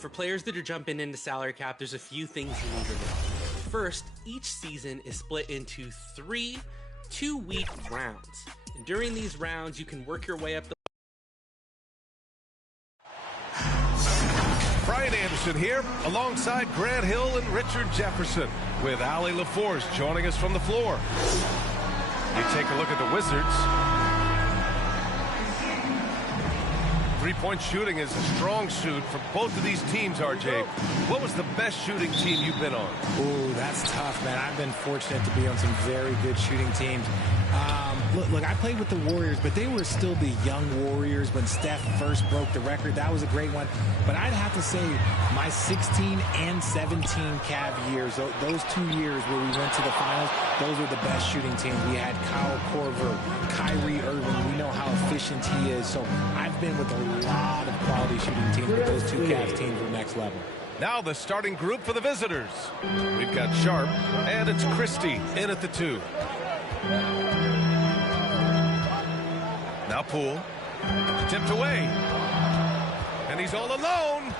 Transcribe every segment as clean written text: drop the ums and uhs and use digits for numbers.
for players that are jumping into salary cap, there's a few things you need to know. First, each season is split into 3 2-week rounds. And during these rounds, you can work your way up the... Brian Anderson here, alongside Grant Hill and Richard Jefferson, with Allie LaForce joining us from the floor. You take a look at the Wizards. Three-point shooting is a strong suit for both of these teams, RJ. What was the best shooting team you've been on? Ooh, that's tough, man. I've been fortunate to be on some very good shooting teams. Look, I played with the Warriors, but they were still the young Warriors when Steph first broke the record. That was a great one. But I'd have to say my 16 and 17 Cav years, those 2 years where we went to the finals, those were the best shooting teams. We had Kyle Korver, Kyrie Irving. We know how efficient he is. So I've been with a lot of quality shooting teams, but those 2 Cavs teams were next level. Now the starting group for the visitors. We've got Sharp, and it's Christie in at the 2. Now Poole, tipped away, and he's all alone.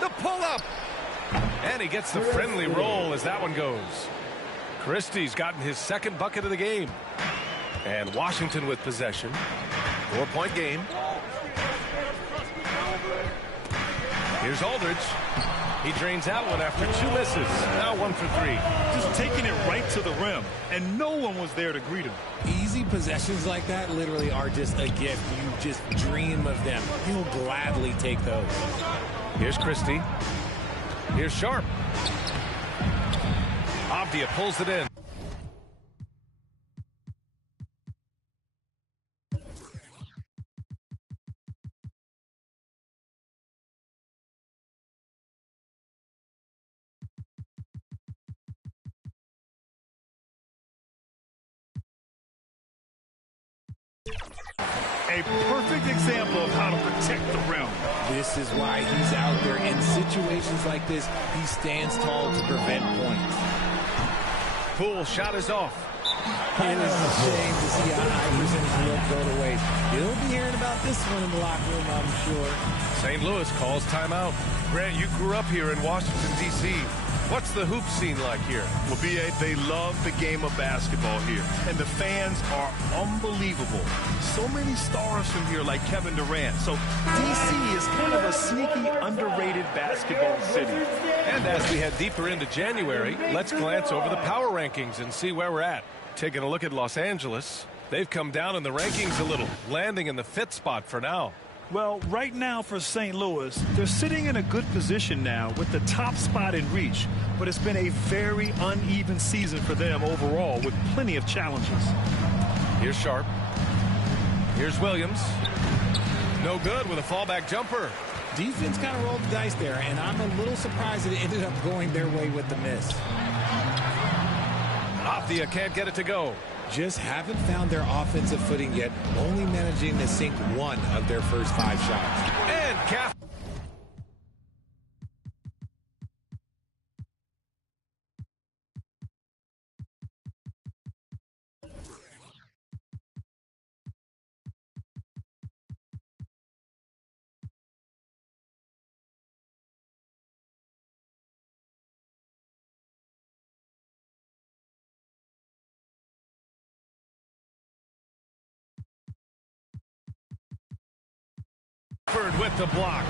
The pull-up, and he gets the friendly roll as that one goes. Christie's gotten his 2nd bucket of the game, and Washington with possession. 4-point game. Here's Aldridge. He drains that one after 2 misses. Now 1 for 3. Just taking it right to the rim, and no one was there to greet him. Easy possessions like that literally are just a gift. You just dream of them. He'll gladly take those. Here's Christie. Here's Sharp. Avdia pulls it in. A perfect example of how to protect the rim. This is why he's out there. In situations like this, he stands tall to prevent points. Poole shot is off. It is a shame to see Iverson's look go to waste. You'll be hearing about this one in the locker room, I'm sure. St. Louis calls timeout. Grant, you grew up here in Washington, D.C. What's the hoop scene like here? Well, B.A., they love the game of basketball here, and the fans are unbelievable. So many stars from here, like Kevin Durant. So D.C. is kind of a sneaky, underrated basketball city. And as we head deeper into January, let's glance over the power rankings and see where we're at. Taking a look at Los Angeles, they've come down in the rankings a little, landing in the 5th spot for now. Well, right now for St. Louis, they're sitting in a good position now with the top spot in reach. But it's been a very uneven season for them overall with plenty of challenges. Here's Sharp. Here's Williams. No good with a fallback jumper. Defense kind of rolled the dice there, and I'm a little surprised that it ended up going their way with the miss. Avdia can't get it to go. Just haven't found their offensive footing yet, only managing to sink 1 of their first 5 shots. And Cap. With the block.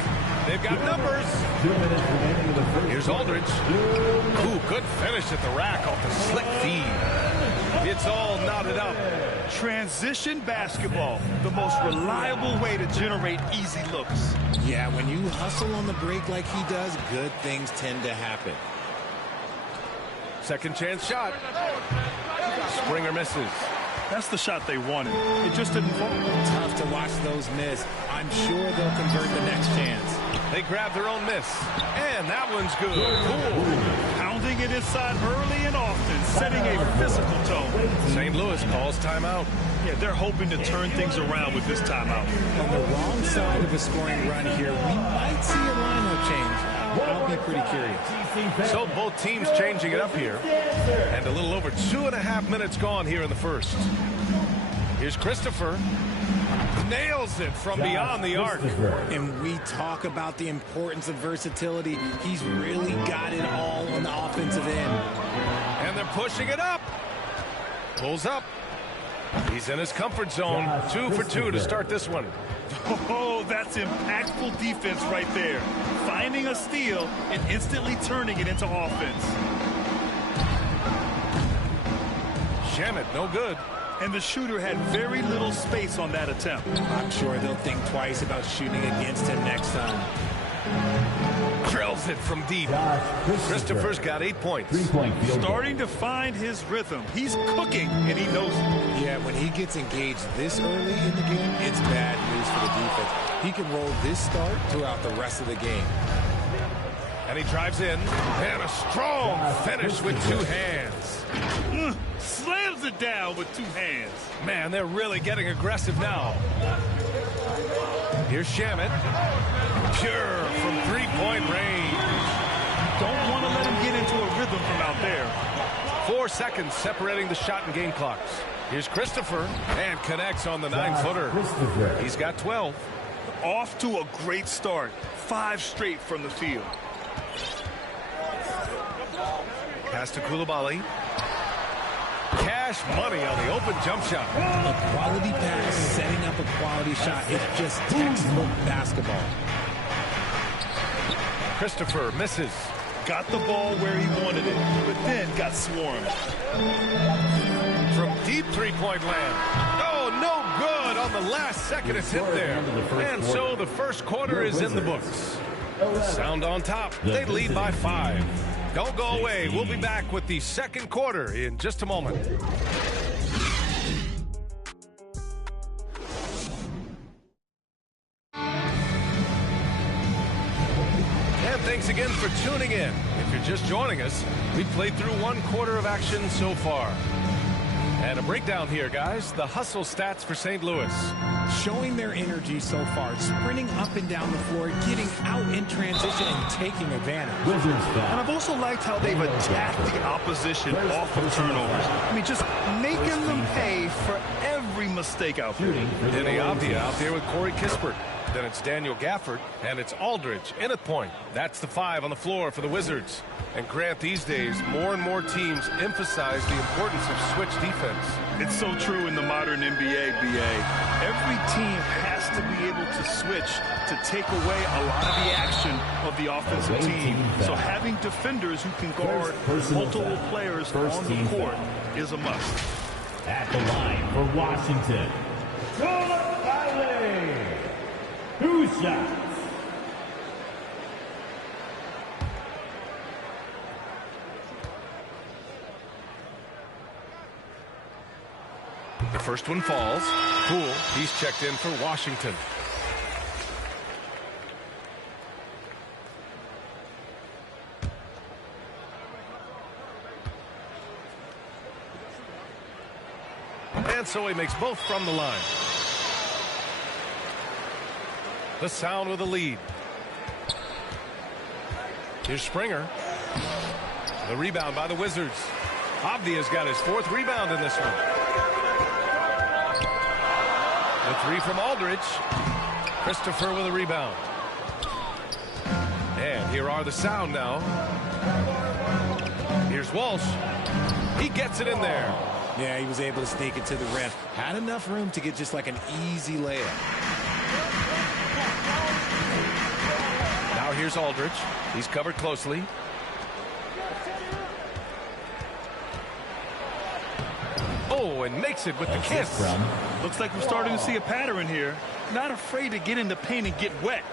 They've got numbers. Here's Aldridge. Ooh, good finish at the rack off the slick feed. It's all knotted up. Transition basketball, the most reliable way to generate easy looks. Yeah, when you hustle on the break like he does, good things tend to happen. Second chance shot. Springer misses. That's the shot they wanted. It just didn't fall. Tough to watch those miss. I'm sure they'll convert the next chance. They grab their own miss. And that one's good. Cool. Pounding it inside early and often, setting a physical tone. St. Louis calls timeout. Yeah, they're hoping to turn things around with this timeout. On the wrong side of a scoring run here, we might see a lineup change. I'll be pretty curious. So both teams changing it up here. And a little over 2.5 minutes gone here in the first. Here's Christopher. Nails it from beyond the arc. And we talk about the importance of versatility. He's really got it all on the offensive end. And they're pushing it up. Pulls up. He's in his comfort zone. 2 for 2 to start this one. Oh, that's impactful defense right there. Finding a steal and instantly turning it into offense. Shamet, no good. And the shooter had very little space on that attempt. I'm sure they'll think twice about shooting against him next time. Drills it from deep. Christopher's got 8 points. Starting to find his rhythm. He's cooking, and he knows it. Yeah, when he gets engaged this early in the game, it's bad news for the defense. He can roll this start throughout the rest of the game. And he drives in. And a strong finish with 2 hands. Slams it down with 2 hands. Man, they're really getting aggressive now. Here's Shamet. Pure from 3-point range. Don't want to let him get into a rhythm from out there. 4 seconds separating the shot and game clocks. Here's Christopher and connects on the 9-footer. He's got 12. Off to a great start. 5 straight from the field. Pass to Coulibaly. Cash money on the open jump shot. A quality pass, setting up a quality shot. It's just textbook basketball. Christopher misses. Got the ball where he wanted it, but then got swarmed. From deep 3-point land. Oh, no good on the last second attempt there. And so the first quarter is in the books. Sound on top. They lead by 5. Don't go away. We'll be back with the second quarter in just a moment. And thanks again for tuning in. If you're just joining us, we've played through 1 quarter of action so far. And a breakdown here, guys. The hustle stats for St. Louis. Showing their energy so far, sprinting up and down the floor, getting out in transition and taking advantage. And I've also liked how they've attacked the opposition off of turnovers. I mean, just making them pay for every mistake out there. Denny Avdia out there with Corey Kispert. Then it's Daniel Gafford, and it's Aldridge in at point. That's the 5 on the floor for the Wizards. And Grant, these days, more and more teams emphasize the importance of switch defense. It's so true in the modern NBA, BA. Every team has to be able to switch to take away a lot of the action of the offensive team. So having defenders who can guard multiple players on the court is a must. At the line for Washington, Riley. 2 shots. The first one falls. Poole, he's checked in for Washington. And so he makes both from the line. The Sound with a lead. Here's Springer. The rebound by the Wizards. Avdia's got his 4th rebound in this one. The 3 from Aldridge. Christopher with a rebound. And here are the Sound now. Here's Walsh. He gets it in there. Yeah, he was able to sneak it to the rim. Had enough room to get just like an easy layup. Now here's Aldridge. He's covered closely. Oh, and makes it with the kiss. Looks like we're starting to see a pattern here. Not afraid to get in the paint and get wet.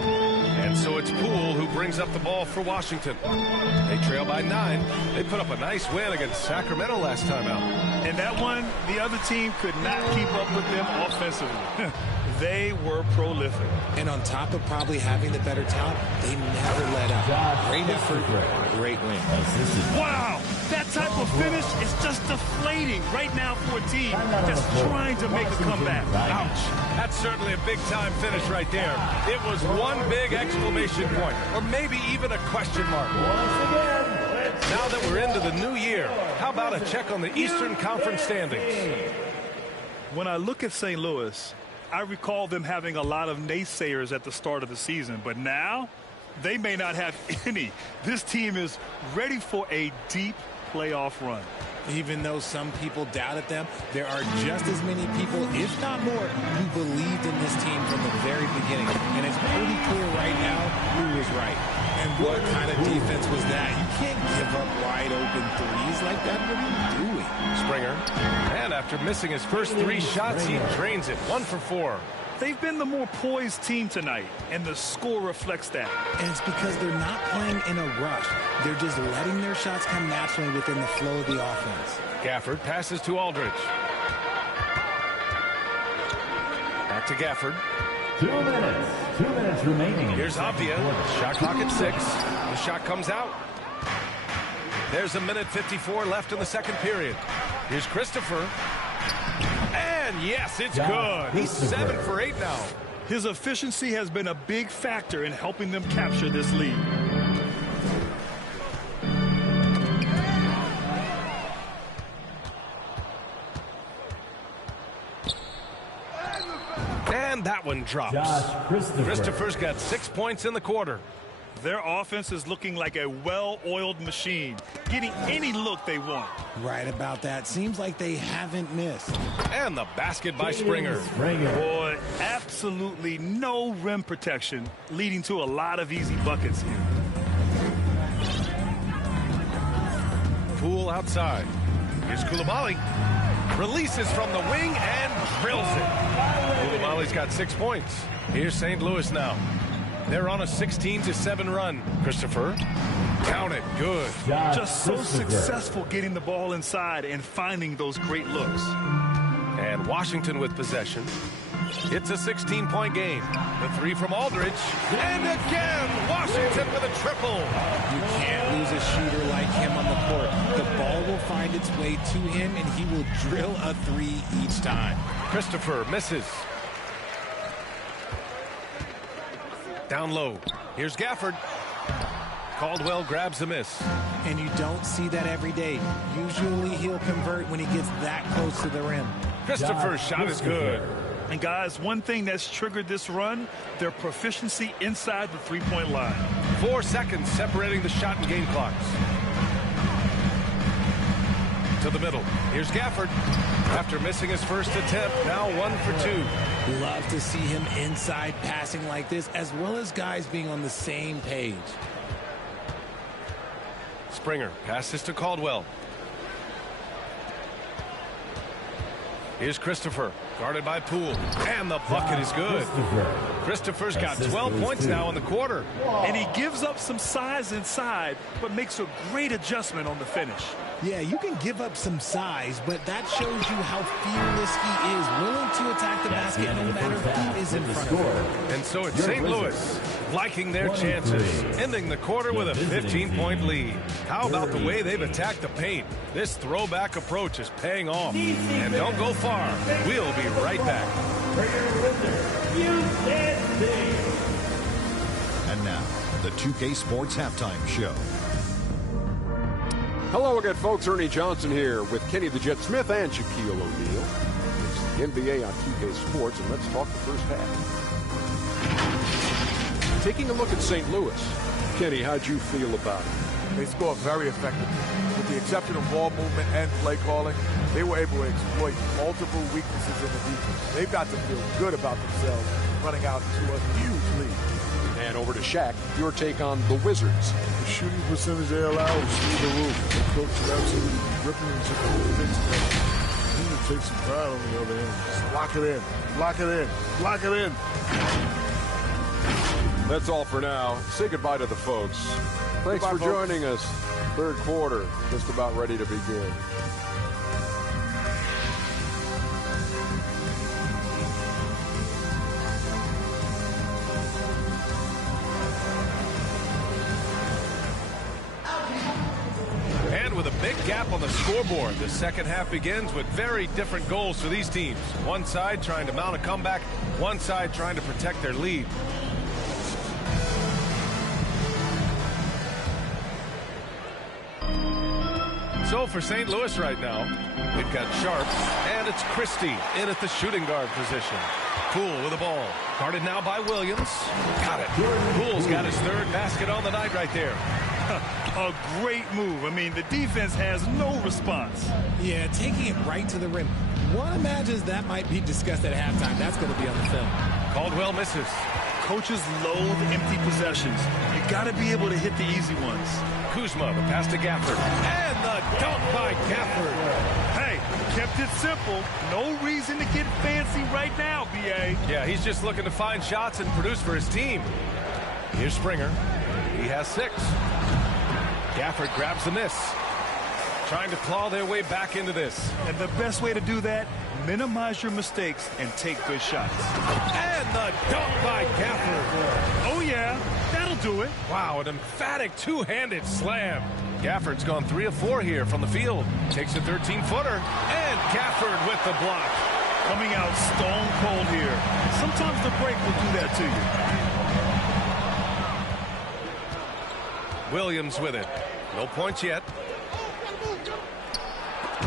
And so it's Poole who brings up the ball for Washington. They trail by 9. They put up a nice win against Sacramento last time out. And that one, the other team could not keep up with them offensively. They were prolific. And on top of probably having the better talent, they never let up. Great effort, great win. Wow, that type of finish is just deflating right now for a team that's trying to make a comeback. Ouch. That's certainly a big-time finish right there. It was one big exclamation point, or maybe even a question mark. Now that we're into the new year, how about a check on the Eastern Conference standings? When I look at St. Louis, I recall them having a lot of naysayers at the start of the season, but now they may not have any. This team is ready for a deep playoff run. Even though some people doubted them, there are just as many people, if not more, who believed in this team from the very beginning. And it's pretty clear right now who was right. And what kind of defense was that? You can't give up wide open threes like that. What are you doing? Springer. And after missing his first 3 shots, he drains it. 1 for 4. They've been the more poised team tonight, and the score reflects that. And it's because they're not playing in a rush. They're just letting their shots come naturally within the flow of the offense. Gafford passes to Aldridge. Back to Gafford. 2 minutes. 2 minutes remaining. Here's Avdia. Shot clock at 6. The shot comes out. There's 1:54 left in the second period. Here's Christopher. And yes, it's good. He's 7 for 8 now. His efficiency has been a big factor in helping them capture this lead. And that one drops. Christopher's got 6 points in the quarter. Their offense is looking like a well-oiled machine, getting any look they want. Right about that. Seems like they haven't missed. And the basket by Springer. Boy, absolutely no rim protection, leading to a lot of easy buckets here. Poole outside. Here's Coulibaly. Releases from the wing and drills it. Coulibaly's got 6 points. Here's St. Louis now. They're on a 16-7 run. Christopher, count it, good. Just so successful getting the ball inside and finding those great looks. And Washington with possession. It's a 16-point game. The 3 from Aldridge. And again, Washington with a triple. You can't lose a shooter like him on the court. The ball will find its way to him, and he will drill a 3 each time. Christopher misses. Down low. Here's Gafford. Caldwell grabs the miss. And you don't see that every day. Usually he'll convert when he gets that close to the rim. Christopher's shot is good. And guys, one thing that's triggered this run, their proficiency inside the three-point line. 4 seconds separating the shot and game clocks. To the middle. Here's Gafford. After missing his first attempt, now 1 for 2. Love to see him inside passing like this, as well as guys being on the same page. Springer passes to Caldwell. Here's Christopher, guarded by Poole. And the bucket is good. Christopher's got 12 points now in the quarter. And he gives up some size inside, but makes a great adjustment on the finish. Yeah, you can give up some size, but that shows you how fearless he is, willing to attack the basket no matter who is in front of him. And so it's St. Louis liking their chances, ending the quarter with a 15-point lead. How about the way they've attacked the paint? This throwback approach is paying off. And don't go far. We'll be right back. And now, the 2K Sports Halftime Show. Hello again, folks. Ernie Johnson here with Kenny the Jet Smith and Shaquille O'Neal. It's the NBA on 2K Sports, and let's talk the first half. Taking a look at St. Louis. Kenny, how'd you feel about it? They scored very effectively. With the exception of ball movement and play calling, they were able to exploit multiple weaknesses in the defense. They've got to feel good about themselves running out to a huge lead. And over to Shaq, your take on the Wizards. The shooting percentage they allow is through the roof. The coach is absolutely ripping into the defense. He need to take some pride on the other end. Just lock it in. Lock it in. Lock it in. That's all for now. Say goodbye to the folks. Thanks for joining us. Third quarter, just about ready to begin. With a big gap on the scoreboard, the second half begins with very different goals for these teams. One side trying to mount a comeback, one side trying to protect their lead. So for St. Louis right now, we've got Sharp, and it's Christie in at the shooting guard position. Poole with the ball. Guarded now by Williams. Got it. Poole's got his third basket on the night right there. A great move. I mean, the defense has no response. Yeah, taking it right to the rim. One imagines that might be discussed at halftime. That's going to be on the film. Caldwell misses. Coaches loathe empty possessions. You got to be able to hit the easy ones. Kuzma, the pass to Gafford. And the dunk by Gafford. Hey, kept it simple. No reason to get fancy right now, B.A. Yeah, he's just looking to find shots and produce for his team. Here's Springer. He has 6. Gafford grabs the miss. Trying to claw their way back into this. And the best way to do that, minimize your mistakes and take good shots. And the dunk by Gafford. Oh, yeah, that'll do it. Wow, an emphatic two-handed slam. Gafford's gone 3 of 4 here from the field. Takes a 13-footer. And Gafford with the block. Coming out stone cold here. Sometimes the break will do that to you. Williams with it. No points yet.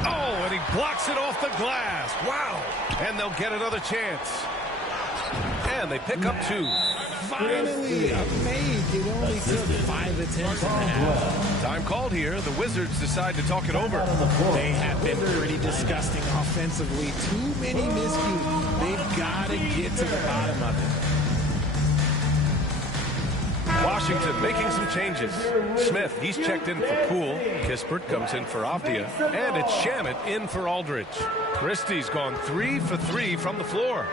Oh, and he blocks it off the glass. Wow. And they'll get another chance. And they pick up 2. Finally, a made. It only took 5 attempts and a half. Time called here. The Wizards decide to talk it over. They have been pretty disgusting offensively. Too many miscues. They've got to get to the bottom of it. Washington making some changes. Smith, he's checked in for Poole. Kispert comes in for Avdia. And it's Shamet in for Aldridge. Christie's gone 3 for 3 from the floor.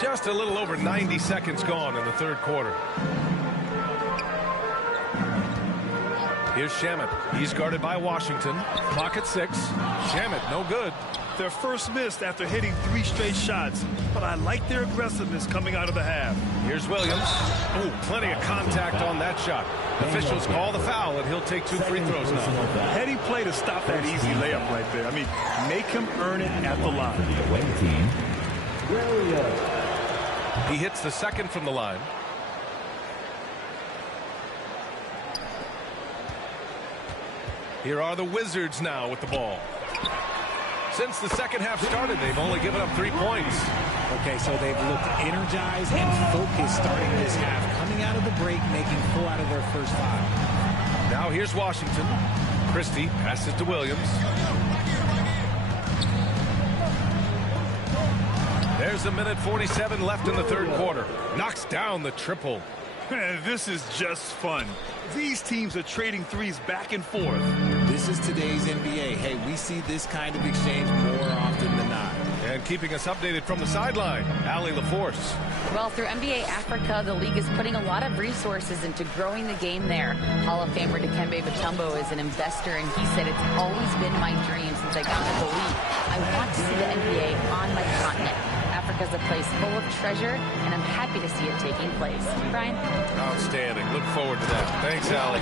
Just a little over 90 seconds gone in the third quarter. Here's Shamet. He's guarded by Washington. Clock at 6. Shamet, no good. Their first miss after hitting 3 straight shots, but I like their aggressiveness coming out of the half. Here's Williams. Oh, plenty of contact on that shot. Officials call the foul, and he'll take 2 free throws now. Heady play to stop that easy layup right there. I mean, make him earn it at the line. He hits the second from the line. Here are the Wizards now with the ball. Since the second half started, they've only given up 3 points. Okay, so they've looked energized and focused starting this half. Coming out of the break, making 4 out of their first 5. Now here's Washington. Christie passes to Williams. There's a minute 47 left in the third quarter. Knocks down the triple. This is just fun. These teams are trading threes back and forth. This is today's NBA. Hey, we see this kind of exchange more often than not. And keeping us updated from the sideline, Allie LaForce. Well, through NBA Africa, the league is putting a lot of resources into growing the game there. Hall of Famer Dikembe Mutombo is an investor, and he said, "It's always been my dream since I got into the league. I want to see the NBA on my continent. Africa's a place full of treasure, and I'm happy to see it taking place." Brian? Outstanding. Look forward to that. Thanks, Allie.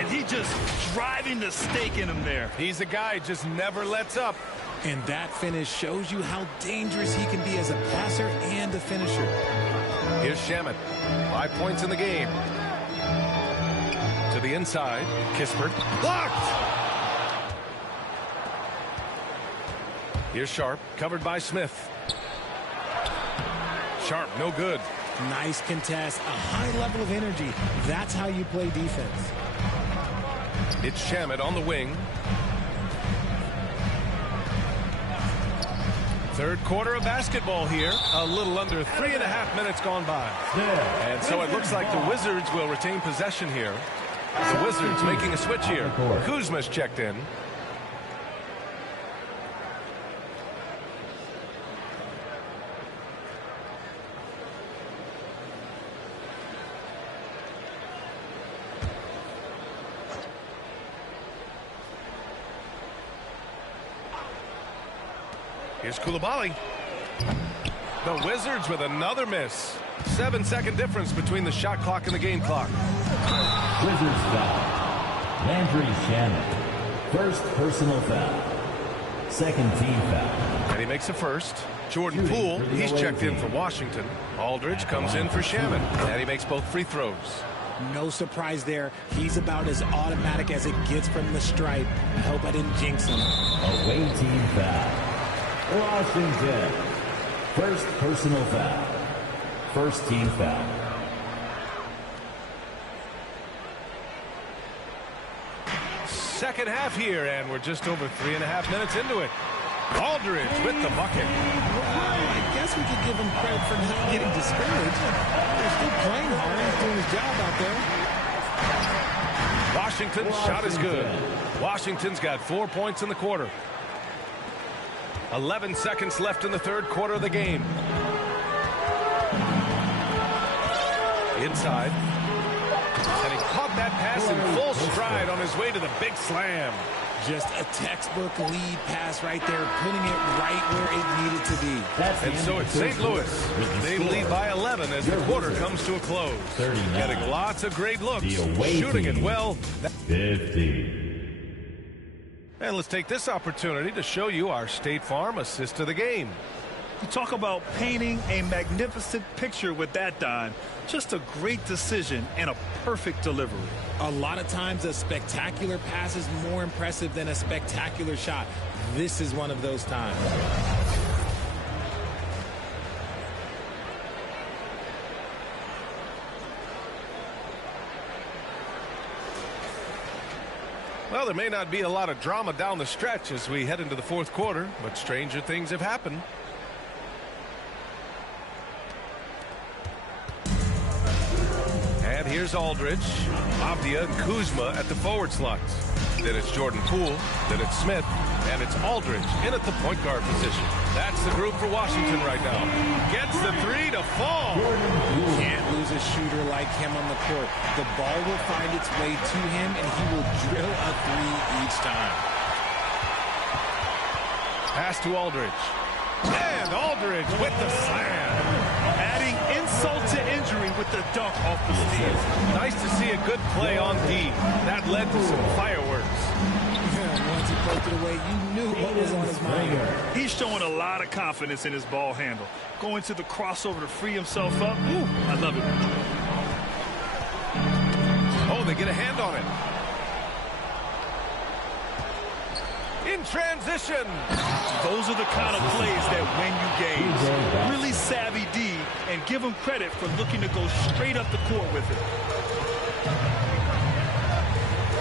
And he just driving the stake in him there. He's a guy who just never lets up. And that finish shows you how dangerous he can be as a passer and a finisher. Here's Shamet. 5 points in the game. To the inside. Kispert. Blocked! Here's Sharp. Covered by Smith. Sharp, no good. Nice contest. A high level of energy. That's how you play defense. It's Shamet on the wing. Third quarter of basketball here. A little under 3.5 minutes gone by. And so it looks like the Wizards will retain possession here. The Wizards making a switch here. Kuzma's checked in. Here's Coulibaly. The Wizards with another miss. 7-second difference between the shot clock and the game clock. Wizards foul. Landry Shamet. First personal foul. Second team foul. And he makes a first. Jordan Poole, he's checked in for Washington. Aldridge comes in for Shamet. And he makes both free throws. No surprise there. He's about as automatic as it gets from the stripe. I hope I didn't jinx him. Away team foul. Washington. First personal foul. First team foul. Second half here, and we're just over 3.5 minutes into it. Aldridge with the bucket. Well, I guess we could give him credit for not getting discouraged. They're still playing hard. He's doing his job out there. Washington's shot is good. Washington's got 4 points in the quarter. 11 seconds left in the third quarter of the game. Inside. And he caught that pass in full stride on his way to the big slam. Just a textbook lead pass right there, putting it right where it needed to be. And so it's St. Louis. They lead by 11 as the quarter comes to a close. Getting lots of great looks, shooting it well. 50. And let's take this opportunity to show you our State Farm assist of the game. You talk about painting a magnificent picture with that, Don. Just a great decision and a perfect delivery. A lot of times a spectacular pass is more impressive than a spectacular shot. This is one of those times. Well, there may not be a lot of drama down the stretch as we head into the fourth quarter, but stranger things have happened. And here's Aldridge, Avdia, and Kuzma at the forward slots. Then it's Jordan Poole, then it's Smith, and it's Aldridge in at the point guard position. That's the group for Washington right now. Gets the three to fall. Can't lose a shooter like him on the court. The ball will find its way to him, and he will drill a three each time. Pass to Aldridge. And Aldridge with the slam. Adding insult to injury with the dunk off the steal. Nice to see a good play on D. That led to some fireworks. Once he poked it away, you knew what was on his mind. He's showing a lot of confidence in his ball handle. Going to the crossover to free himself up. Ooh, I love it. Oh, they get a hand on it. In transition. Those are the kind of plays that win you games. Really savvy D, and give him credit for looking to go straight up the court with it.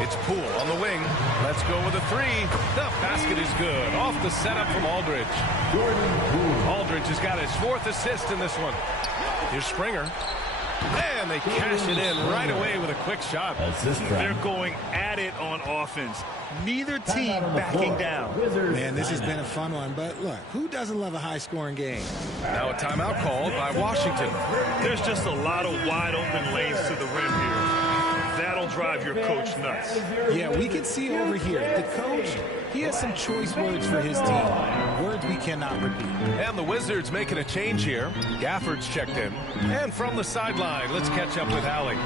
It's Poole on the wing. Let's go with a three. The basket is good. Off the setup from Aldridge. Aldridge has got his fourth assist in this one. Here's Springer. And they cash it in right away with a quick shot. They're going at it on offense. Neither team backing down. Man, this has been a fun one, but look, who doesn't love a high-scoring game? Now a timeout called by Washington. There's just a lot of wide open lanes to the rim here. That'll drive your coach nuts. Yeah, we can see over here, the coach, he has some choice words for his team. Words we cannot repeat. And the Wizards making a change here. Gafford's checked in. And from the sideline, let's catch up with Allie.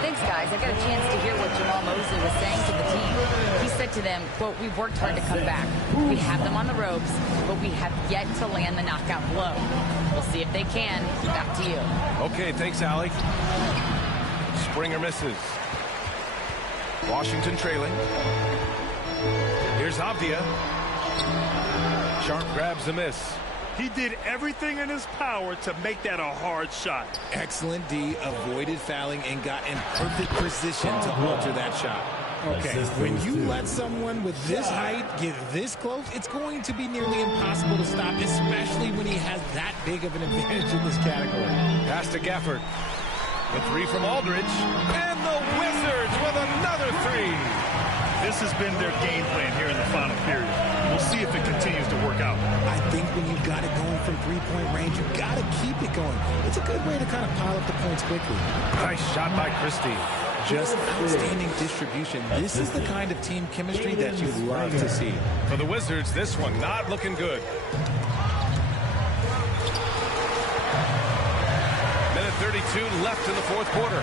Thanks, guys. I got a chance to hear what Jamal Mosley was saying to the team. He said to them, quote, "We've worked hard to come back. We have them on the ropes, but we have yet to land the knockout blow. We'll see if they can. Back to you." Okay, thanks, Allie. Springer misses. Washington trailing. Here's Avdia. Sharp grabs the miss. He did everything in his power to make that a hard shot. Excellent D, avoided fouling and got in perfect position to alter that shot. Okay, when you let someone with this height get this close, it's going to be nearly impossible to stop, especially when he has that big of an advantage in this category. Pass to Gafford. The three from Aldridge. And the Wizards with another three. This has been their game plan here in the final period. We'll see if it continues to work out. I think when you've got it going from three-point range, you've got to keep it going. It's a good way to kind of pile up the points quickly. Nice shot by Christie. Just outstanding distribution. This is the kind of team chemistry that you love to see. For the Wizards, this one not looking good. Minute 32 left in the fourth quarter.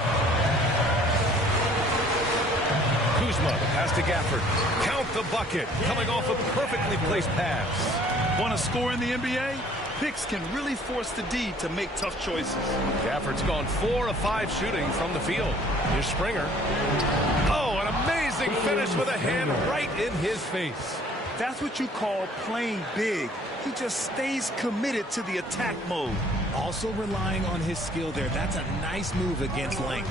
Kuzma, pass to Gafford. Count the bucket. Coming off a perfectly placed pass. Want to score in the NBA? picks can really force the D to make tough choices. Gafford's gone 4 of 5 shooting from the field. Here's Springer. Oh, an amazing finish with a hand right in his face. That's what you call playing big. He just stays committed to the attack mode. Also relying on his skill there. That's a nice move against length.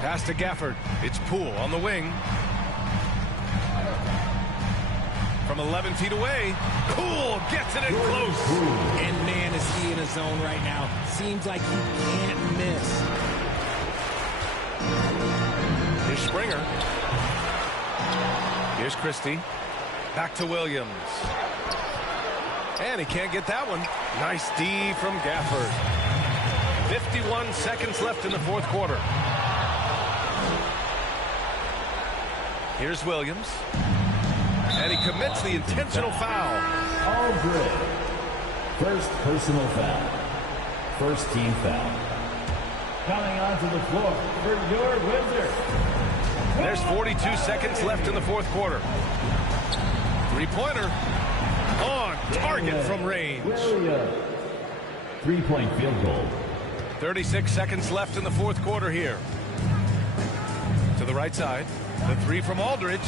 Pass to Gafford. It's Poole on the wing. From 11 feet away, Poole gets it in close. And man, is he in a zone right now. Seems like he can't miss. Here's Springer. Here's Christie. Back to Williams. And he can't get that one. Nice D from Gafford. 51 seconds left in the fourth quarter. Here's Williams. And he commits the intentional foul. Aldridge. First personal foul. First team foul. Coming onto the floor for your Wizards. There's 42 seconds left in the fourth quarter. Three-pointer. On target from range. Three-point field goal. 36 seconds left in the fourth quarter here. To the right side. The three from Aldridge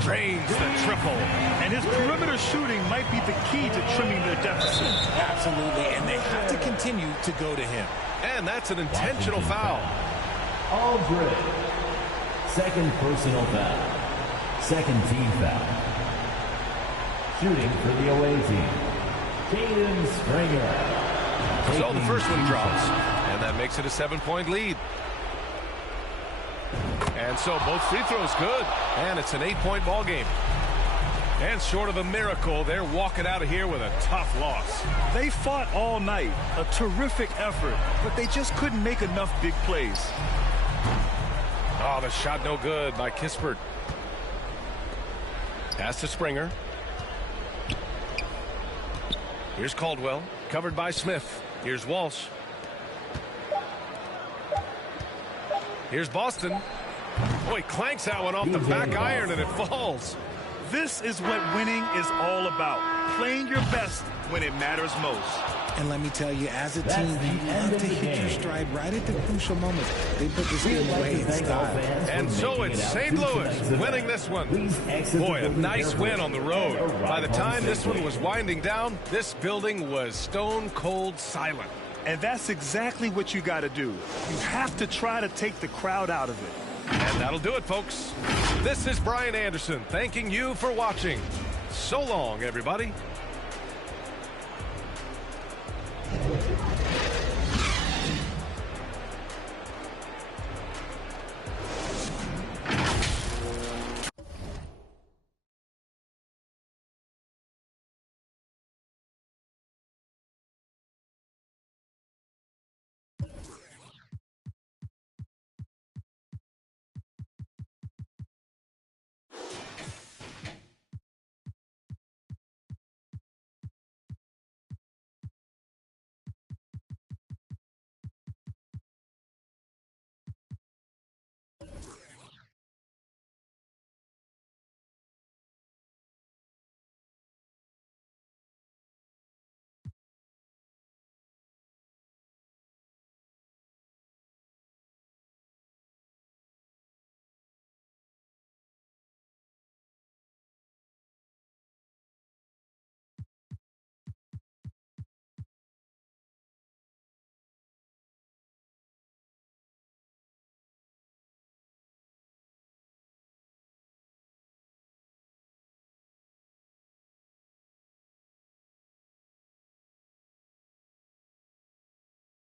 drains the triple. And his perimeter shooting might be the key to trimming their deficit. Absolutely, and they have to continue to go to him. And that's an intentional foul. Aldridge. Second personal foul. Second team foul. Shooting for the away team. Jaden Springer. So the first one drops. And that makes it a 7-point lead. And so both free throws good. And it's an 8-point ball game. And short of a miracle, they're walking out of here with a tough loss. They fought all night. A terrific effort. But they just couldn't make enough big plays. Oh, the shot no good by Kispert. Pass to Springer. Here's Caldwell. Covered by Smith. Here's Walsh. Here's Boston. Boy, clanks that one off the back iron and it falls. This is what winning is all about. Playing your best when it matters most. And let me tell you, as a team, you love to hit your stride right at the crucial moments. They put this game away in style. And so it's St. Louis winning this one. Boy, a nice win on the road. By the time this one was winding down, this building was stone cold silent. And that's exactly what you got to do. You have to try to take the crowd out of it. And that'll do it, folks. This is Brian Anderson thanking you for watching. So long, everybody.